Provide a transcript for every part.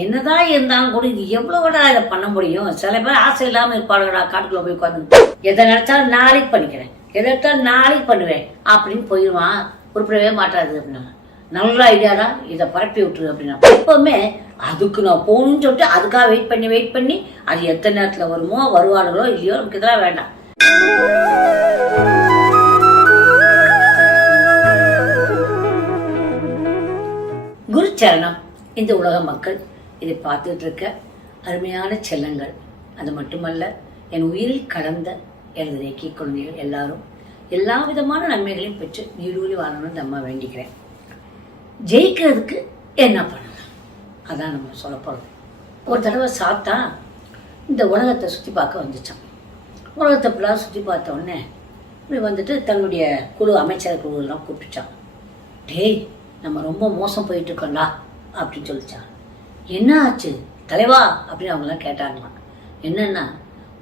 என்னதான் இருந்தாலும் கூட இது எவ்வளவுடா இதை பண்ண முடியும்? சில பேர் ஆசை இல்லாம இருப்பாளுடா காட்டுக்குள்ள போய் உட்காந்து எதை நினைச்சாலும் நாளைக்கு பண்ணிக்கிறேன். எதை எடுத்தாலும் நாளைக்கு பண்ணுவேன். அப்படின்னு போயிடுவான். குறிப்பிடவே மாட்டாது அப்படின்னா நல்ல ஐடியா தான். இதை பரப்பி விட்டுரு அப்படின்னா. எப்பவுமே அதுக்கு நான் போகணும்னு சொல்லிட்டு அதுக்காக வெயிட் பண்ணி வெயிட் பண்ணி அது எத்தனை நேரத்துல வருமோ வருவாளுகளோ இல்லையோ நமக்கு இதெல்லாம் வேண்டாம். குருச்சரணம். இந்த உலக மக்கள் இதை பார்த்துட்டு இருக்க அருமையான செல்லங்கள். அது மட்டுமல்ல என் உயிரில் கலந்த எனது ரேக்கி குழந்தைகள் எல்லாரும் எல்லா விதமான நன்மைகளையும் பெற்று நீடூழி வாழணும்னு நம்ம வேண்டிக்கிறேன். ஜெயிக்கிறதுக்கு என்ன பண்ணலாம் அதான் நம்ம சொல்ல போகிறோம் ஒரு தடவை சாத்தா இந்த உலகத்தை சுற்றி பார்க்க வந்துச்சான் உலகத்தை ஃபுல்லாக சுற்றி பார்த்த உடனே இப்படி வந்துட்டு தன்னுடைய குழு அமைச்சர் குழுலாம் கூப்பிட்டுச்சான் டேய் நம்ம ரொம்ப மோசம் போயிட்டு இருக்கோம்டா அப்படின்னு சொல்லிச்சான். என்ன ஆச்சு தலைவா அப்படின்னு அவங்களாம் கேட்டாங்களாம். என்னன்னா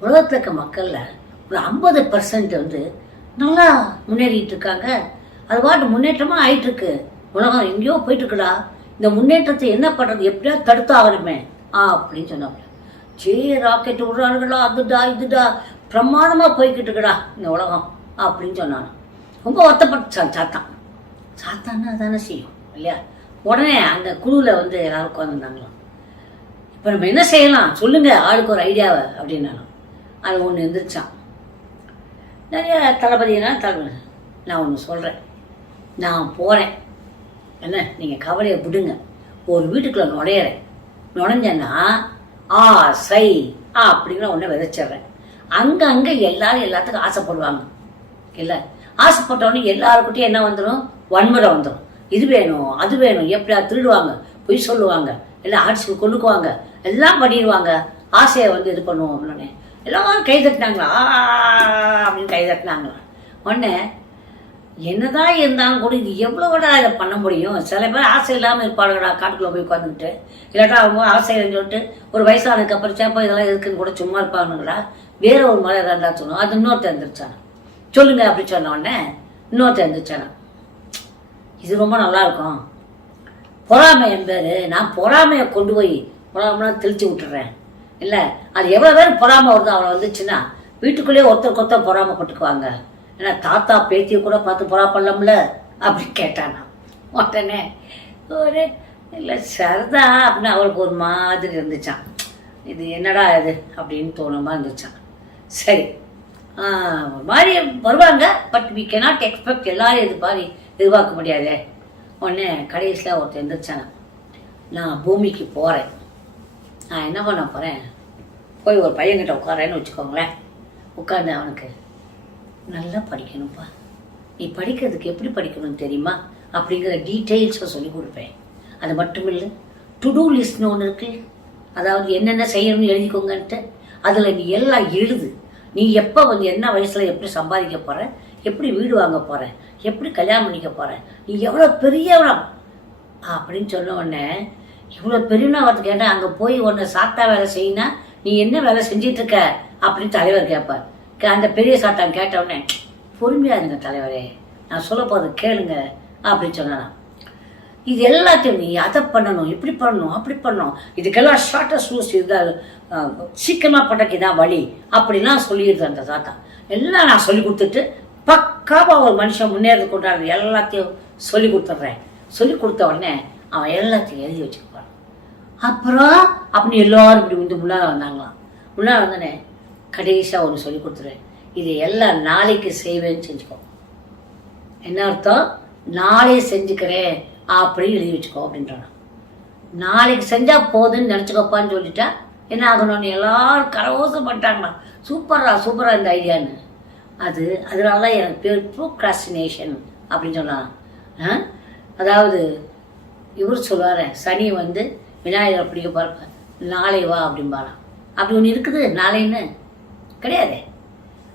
உலகத்தில் இருக்க மக்களில் ஒரு ஐம்பது பர்சன்ட் வந்து நல்லா முன்னேறிட்டு இருக்காங்க. அது பாட்டு முன்னேற்றமாக ஆயிட்டுருக்கு. உலகம் எங்கேயோ போயிட்டுருக்குடா. இந்த முன்னேற்றத்தை என்ன பண்ணுறது எப்படியா தடுத்து ஆகணுமே ஆ அப்படின்னு சொன்னாங்க. சரி ராக்கெட் விடுறானுங்களா அதுடா இதுடா பிரமாதமாக போய்கிட்டு இருக்குடா இந்த உலகம் அப்படின்னு சொன்னாங்க. ரொம்ப வருத்தப்பட்டுச்சான் சாத்தான். சாத்தான்னா அதானே செய்யும் இல்லையா? உடனே அந்த குழுவில் வந்து எல்லாரும் உட்காந்துருந்தாங்களாம் இப்போ நம்ம என்ன செய்யலாம்? சொல்லுங்கள் ஆளுக்கு ஒரு ஐடியாவை அப்படின்னாலும் அது ஒன்று எந்திரிச்சான். நிறைய தளபதினா தளபதி நான் ஒன்று சொல்கிறேன் நான் போகிறேன் என்ன? நீங்கள் கவலையை விடுங்க. ஒரு வீட்டுக்குள்ளே நுழையிறேன். நுழைஞ்சேன்னா ஆ சை ஆ அப்படிங்கிற ஒன்று விதைச்சிடுறேன். அங்கே அங்கே எல்லாரும் எல்லாத்துக்கும் ஆசைப்படுவாங்க. இல்லை? ஆசைப்பட்டவொடனே எல்லாருக்கிட்டையும் என்ன வந்துடும் வன்முறை வந்துடும் இது வேணும் அது வேணும். எப்படியா திருடுவாங்க? பொய் சொல்லுவாங்க. எல்லாம் ஆட்சிக்கு கொண்டுக்குவாங்க. எல்லாம் பண்ணிடுவாங்க. ஆசையை வந்து இது பண்ணுவோம் அப்படின்னு எல்லாரும் கை தட்டினாங்களா? ஆ அப்படின்னு கை தட்டினாங்களா? உடனே என்னதான் இருந்தாலும் கூட இது எவ்வளோடா இதை பண்ண முடியும்? சில பேர் ஆசை இல்லாமல் இருப்பாளுடா காட்டுக்குள்ள போய் உட்காந்துக்கிட்டு இல்லாட்டா அவங்க ஆசை சொல்லிட்டு ஒரு வயசானதுக்கு அப்புறம் சேப்பா இதெல்லாம் இருக்குன்னு கூட சும்மா இருப்பாங்கடா வேற ஒரு மலை இருந்தால் சொன்னோம் அது இன்னொருத்தர் எந்திரிச்சானா. சொல்லுங்க அப்படி சொன்ன உடனே இன்னொருத்தர் எந்திரிச்சானா இது ரொம்ப நல்லா இருக்கும் பொறாமை என்பது நான் பொறாமையை கொண்டு போய் பொறாமெல்லாம் தெளிச்சு விட்டுறேன். இல்லை அது எவ்வளோ பேர் பொறாமை வருதோ அவளை வந்துச்சுன்னா வீட்டுக்குள்ளேயே ஒருத்தருக்கு ஒருத்தர் பொறாமைப்பட்டுக்குவாங்க ஏன்னா தாத்தா பேத்தியை கூட பார்த்து பொறா பண்ணலாம்ல அப்படி கேட்டானா. உடனே ஒரு இல்லை சரிதா அப்படின்னு அவளுக்கு ஒரு மாதிரி இருந்துச்சான் இது என்னடா இது அப்படின்னு தோணுமா இருந்துச்சான் சரி மாதிரி வருவாங்க பட் வி கெனாட் எக்ஸ்பெக்ட் எல்லாரும் இது மாதிரி எதிர்பார்க்க முடியாதே. உடனே கடைசியில் ஒருத்தர் எந்திரிச்சானா நான் பூமிக்கு போகிறேன் நான் என்ன பண்ண போகிறேன் போய் ஒரு பையன்கிட்ட உட்காரேன்னு வச்சுக்கோங்களேன். உட்காந்து அவனுக்கு நல்லா படிக்கணும்ப்பா. நீ படிக்கிறதுக்கு எப்படி படிக்கணும்னு தெரியுமா? அப்படிங்கிற டீட்டெயில்ஸை சொல்லி கொடுப்பேன். அது மட்டும் இல்லை டு டூ லிஸ்ட்னு ஒன்று இருக்கு. அதாவது என்னென்ன செய்யணும்னு எழுதிக்கோங்கன்ட்டு அதில் நீ எல்லாம் எழுது. நீ எப்போ வந்து என்ன வயசில் எப்படி சம்பாதிக்க போகிற எப்படி வீடு வாங்க போகிற எப்படி கல்யாணம் பண்ணிக்க போகிற நீ எவ்வளோ பெரியவனா அப்படின்னு சொன்ன உடனே இவ்வளோ பெரியவனா வரது கேட்டால் அங்கே போய் உன்னை சாத்தா வேலை செய்யினா நீ என்ன வேலை செஞ்சிட்ருக்க அப்படின்னு தலைவர் கேட்பார். கே- அந்த பெரிய சாத்தான் கேட்ட உடனே பொறுமையாக இருங்க தலைவரே நான் சொல்ல போகிறது கேளுங்க அப்படின்னு சொன்னாராம். இது எல்லாத்தையும் நீ அதை பண்ணணும் இப்படி பண்ணணும் அப்படி பண்ணணும். இதுக்கெல்லாம் ஷார்ட்டஸ்ட் ரூல்ஸ் இதுதான் சீக்கிரமாக பண்ணக்கு பண்றதுக்கு இதான் வழி. அப்படிலாம் சொல்லிடுது அந்த தாத்தா. எல்லாம் நான் சொல்லி கொடுத்துட்டு பக்காவாக ஒரு மனுஷன் முன்னேறது கொண்டாடுறது எல்லாத்தையும் சொல்லி கொடுத்துட்றேன். சொல்லி கொடுத்த உடனே அவன் எல்லாத்தையும் எழுதி வச்சுக்குவான். அப்புறம் அப்படின்னு எல்லாரும் இப்படி வந்து முன்னால் வந்தாங்களாம். முன்னால் வந்தோடனே கடைசியாக ஒன்று சொல்லி கொடுத்துருவேன் இது எல்லாம் நாளைக்கு செய்வேன்னு செஞ்சுக்கோ. என்ன அர்த்தம்? நாளே செஞ்சுக்கிறேன். அப்படின்னு எழுதி வச்சுக்கோ அப்படின்றான். நாளைக்கு செஞ்சால் போதுன்னு நினச்சிக்கோப்பான்னு சொல்லிட்டா என்ன ஆகணும்னு எல்லாரும் கரவோசம் பண்ணிட்டாங்களாம் சூப்பரா சூப்பராக இந்த ஐடியான்னு. அது அதனால தான் எனக்கு பேர் ப்ரோக்ராஸ்டினேஷன் அப்படின்னு சொன்னான். ஆ? அதாவது இவர் சொல்லுவார் சனி வந்து விநாயகரை பிடிக்க போறப்ப நாளை வா அப்படிம்பாராம். அப்படி ஒன்று இருக்குது? நாளைன்னு? கிடையாது.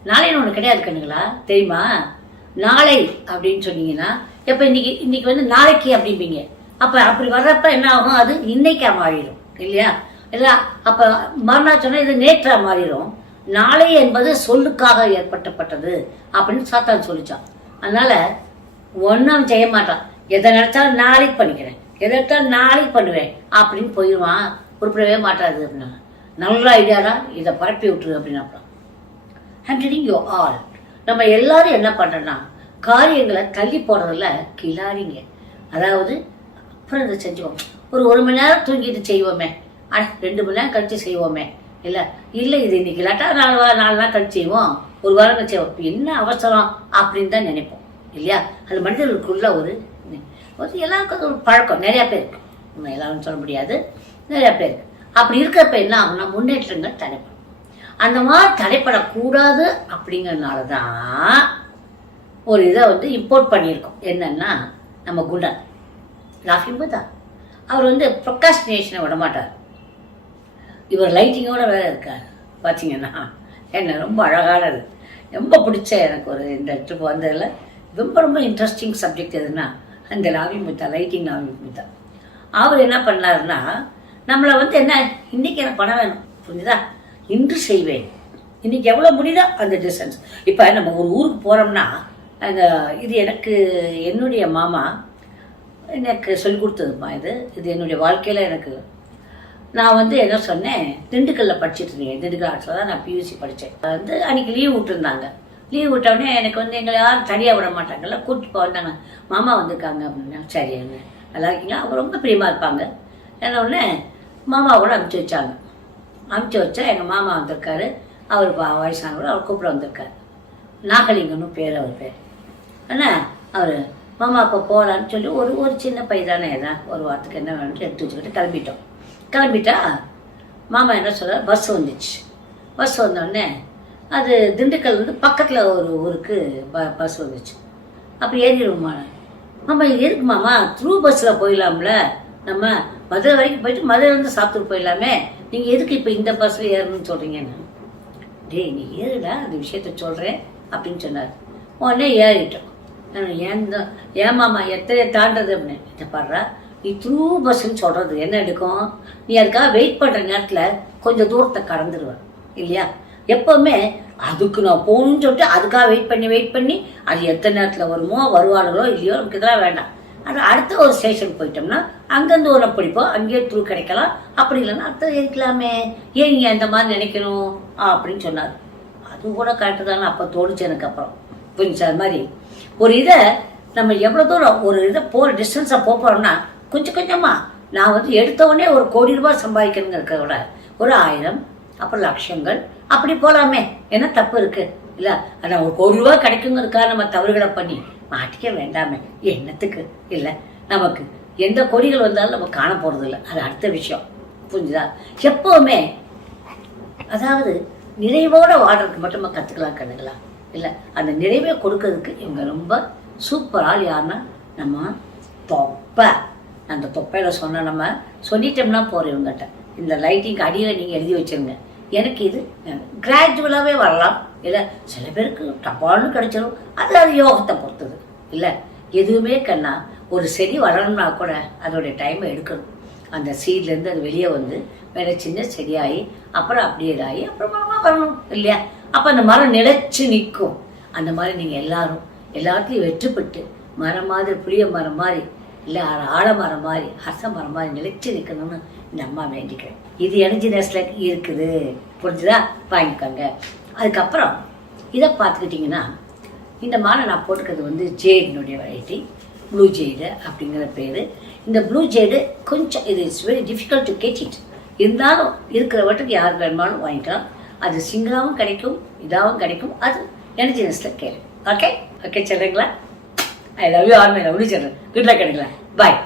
நாளைன்னு ஒன்று கிடையாது கண்ணுங்களா? தெரியுமா? நாளை அப்படின்னு சொன்னீங்கன்னா இப்போ இன்னைக்கு இன்னைக்கு வந்து நாளைக்கு அப்படிம்பீங்க. அப்போ அப்படி வர்றப்ப என்ன ஆகும்? அது இன்னைக்கா மாறிடும். இல்லையா? இல்லை அப்போ மறுநாள் சொன்னால் இது நேற்றா மாறிடும். நாளை என்பது சொல்லுக்காக ஏற்பட்டப்பட்டது அப்படின்னு சாத்தான் சொல்லிச்சான். அதனால ஒன்றும் செய்ய மாட்டான். எதை நினைச்சாலும் நாளைக்கு பண்ணிக்கிறேன். எதை எடுத்தாலும் நாளைக்கு பண்ணுவேன் அப்படின்னு போயிடுவான். குறிப்பிடவே மாட்டாது அப்படின்னா. நல்ல தான். இதை பரப்பி விட்டுரு அப்படின்னா ஐம் டெலிங் யூ ஆல் நம்ம எல்லாரும் என்ன பண்ணுறோன்னா காரியங்களை தள்ளி போடுறதுல கிளாரிங்க அதாவது அப்புறம் இதை செஞ்சோம் ஒரு ஒரு மணி நேரம் தூங்கிட்டு செய்வோமே. ஆனால் ரெண்டு மணி நேரம் கழித்து செய்வோமே. இல்லை இல்லை இது இன்னைக்கு இல்லாட்டா நாலு வாரம் நாலு நாள் கழிச்சு செய்வோம். ஒரு வாரம் கழிச்சு செய்வோம். என்ன அவசரம் அப்படின்னு தான் நினைப்போம். இல்லையா? அது மனிதர்களுக்குள்ள ஒரு ஒரு எல்லாருக்கும் அது ஒரு பழக்கம். நிறையா பேர் இருக்கு. நம்ம எல்லாரும் சொல்ல முடியாது. நிறையா பேர் அப்படி இருக்கிறப்ப என்ன ஆகும்னா முன்னேற்றங்கள் தடைப்படும். அந்த மாதிரி தடைப்படக்கூடாது அப்படிங்கறதுனால தான் ஒரு இதை வந்து இம்போர்ட் பண்ணியிருக்கோம். என்னன்னா நம்ம குணன் லாஃபிங் புத்தா அவர் வந்து ப்ரொகாஸ்டினேஷனை விட மாட்டார் இவர் லைட்டிங்கோட வேற இருக்கார். பார்த்தீங்கன்னா என்ன ரொம்ப அழகானது. ரொம்ப பிடிச்ச எனக்கு ஒரு இந்த ட்ரிப் வந்ததில் ரொம்ப ரொம்ப இன்ட்ரெஸ்டிங் சப்ஜெக்ட் எதுனா அந்த லாவி முத்தா லைட்டிங் லாவி முத்தா அவர் என்ன பண்ணாருன்னா நம்மளை வந்து என்ன இன்னைக்கு எனக்கு பணம் வேணும். புரிஞ்சுதா? இன்று செய்வேன். இன்னைக்கு எவ்வளோ முடியுதோ அந்த டிஸ்டன்ஸ் இப்போ நம்ம ஒரு ஊருக்கு போகிறோம்னா அந்த இது எனக்கு என்னுடைய மாமா எனக்கு சொல்லி கொடுத்ததுமா இது. இது என்னுடைய வாழ்க்கையில் எனக்கு நான் வந்து என்ன சொன்னேன் திண்டுக்கல்ல படிச்சுட்டு இருந்தேன். திண்டுக்கல் ஆர்ட்ஸில் தான் நான் பியூசி படித்தேன் வந்து அன்னைக்கு லீவ் விட்டுருந்தாங்க. லீவ் விட்டவுடனே எனக்கு வந்து எங்களை யாரும் தனியாக விட மாட்டாங்கல்ல கூட்டிட்டு போக வந்தாங்க. மாமா வந்திருக்காங்க அப்படின்னா சரி என்ன? நல்லா இருக்கீங்களா? அவங்க ரொம்ப பிரியமாக இருப்பாங்க. என்ன உடனே மாமா கூட அனுப்பிச்சி வச்சாங்க. அனுப்பிச்சி வச்சா எங்கள் மாமா வந்திருக்காரு. அவர் வயசானவர் அவர் கூப்பிட வந்திருக்காரு. நாகலிங்கன்னு பேர் அவர் பேர். என்ன? அவர் மாமா அப்போ போகலான்னு சொல்லி ஒரு ஒரு சின்ன பை தானே தான் ஒரு வாரத்துக்கு என்ன வேணும்னு எடுத்து வச்சுக்கிட்டு கிளம்பிட்டோம். கிளம்பிட்டா மாமா என்ன சொல்கிறார் பஸ் வந்துச்சு. பஸ் வந்தோடனே அது திண்டுக்கல் வந்து பக்கத்தில் ஒரு ஊருக்கு ப பஸ் வந்துச்சு. அப்போ ஏறிடுவோமா? மாமா இது எதுக்கு மாமா? த்ரூ பஸ்ஸில் போயிடலாம்ல. நம்ம மதுரை வரைக்கும் போயிட்டு மதுரையிலேருந்து சாப்பிட்டு போயிடலாமே. நீங்கள் எதுக்கு இப்போ இந்த பஸ்ஸில் ஏறணும்னு சொல்கிறீங்கன்னு டேய் நீ ஏறுடா அந்த விஷயத்த சொல்கிறேன் அப்படின்னு சொன்னார். உடனே ஏறிட்டோம். ஏன் தான் எத்தனை தாண்டது அப்படின்னு? இதை பாடுறா நீ த்ரூ பஸ்ஸுன்னு சொல்கிறது என்ன எடுக்கும்? நீ அதுக்காக வெயிட் பண்ணுற நேரத்தில் கொஞ்சம் தூரத்தை கடந்துடுவேன் இல்லையா? எப்போவுமே அதுக்கு நான் போகணும்னு சொல்லிட்டு அதுக்காக வெயிட் பண்ணி வெயிட் பண்ணி அது எத்தனை நேரத்தில் வருமோ வருவாளுகளோ இல்லையோ நமக்கு இதெல்லாம் வேண்டாம். அது அடுத்த ஒரு ஸ்டேஷன் போயிட்டோம்னா அங்கேருந்து ஒன்று பிடிப்போம் அங்கேயே த்ரூ கிடைக்கலாம். அப்படி இல்லைன்னா அடுத்தது இருக்கலாமே ஏன் நீங்கள் இந்த மாதிரி நினைக்கணும்? அப்படின்னு சொன்னார். அது கூட கரெக்டு தானே அப்போ தோணுச்சு எனக்கு அப்புறம். புரிஞ்சு அது மாதிரி. ஒரு இதை நம்ம எவ்வளோ தூரம் ஒரு இதை போகிற டிஸ்டன்ஸை போக போகிறோம்னா கொஞ்சம் கொஞ்சமாக நான் வந்து எடுத்தவொடனே ஒரு கோடி ரூபாய் சம்பாதிக்கணுங்கிறத இருக்கிறத விட ஒரு ஆயிரம் அப்புறம் லட்சங்கள் அப்படி போகலாமே என்ன தப்பு இருக்குது இல்லை ஆனால் ஒரு கோடி ரூபாய் கிடைக்குங்கிறதுக்காக நம்ம தவறுகளை பண்ணி மாட்டிக்க வேண்டாமே. என்னத்துக்கு? இல்லை நமக்கு எந்த கொடிகள் வந்தாலும் நம்ம காண போகிறது இல்லை அது அடுத்த விஷயம். புரிஞ்சுதா? எப்போவுமே அதாவது நிறைவோட வாழ்றதுக்கு மட்டும் நம்ம கற்றுக்கலாம் கண்ணுங்களா இல்லை அந்த நிறைவை கொடுக்கறதுக்கு இவங்க ரொம்ப சூப்பர் ஆள் யாருன்னா நம்ம தொப்பை. அந்த தொப்பையில சொன்ன நம்ம சொல்லிட்டோம்னா போகிறோம் இவங்ககிட்ட. இந்த லைட்டிங் அடியில் நீங்கள் எழுதி வச்சிருங்க. எனக்கு இது கிராஜுவலாகவே வரலாம். இல்லை சில பேருக்கு டப்பால்னு கிடைச்சிடும் அது அது யோகத்தை பொறுத்தது. இல்லை எதுவுமே கண்ணா ஒரு செடி வளரணும்னா கூட அதோடைய டைமை எடுக்கணும். அந்த சீட்லேருந்து அது வெளியே வந்து வேற சின்ன செடியாகி அப்புறம் அப்படியே இதாகி அப்புறம் மரமாக வரணும் இல்லையா? அப்போ அந்த மரம் நிலைச்சு நிற்கும். அந்த மாதிரி நீங்கள் எல்லாரும் எல்லாத்துலேயும் வெற்றிப்பட்டு மரம் மாதிரி புளிய மரம் மாதிரி இல்லை ஆழமரம் மாதிரி ஹச மரம் மாதிரி நிலைச்சு நிற்கணும்னு இந்த அம்மா வேண்டிக்கிறேன். இது எனர்ஜி நெஸ்டில் இருக்குது. புரிஞ்சுதா? வாங்கிக்கோங்க. அதுக்கப்புறம் இதை பார்த்துக்கிட்டிங்கன்னா இந்த மாலை நான் போட்டுக்கிறது வந்து ஜேடினுடைய வெரைட்டி ப்ளூ ஜேடு அப்படிங்கிற பேர். இந்த ப்ளூ ஜேடு கொஞ்சம் இது it's very difficult to get it இருந்தாலும் இருக்கிற வட்டுக்கு யார் வேணுமானும் வாங்கிக்கலாம். அது சிங்கிளாகவும் கிடைக்கும் இதாகவும் கிடைக்கும். அது எனர்ஜி நெஸ்டில் கேளு. ஓகே ஓகே சொல்கிறீங்களா I love you are my love சொல்கிறேன் குட் லக் கிடைக்கலாம் பாய்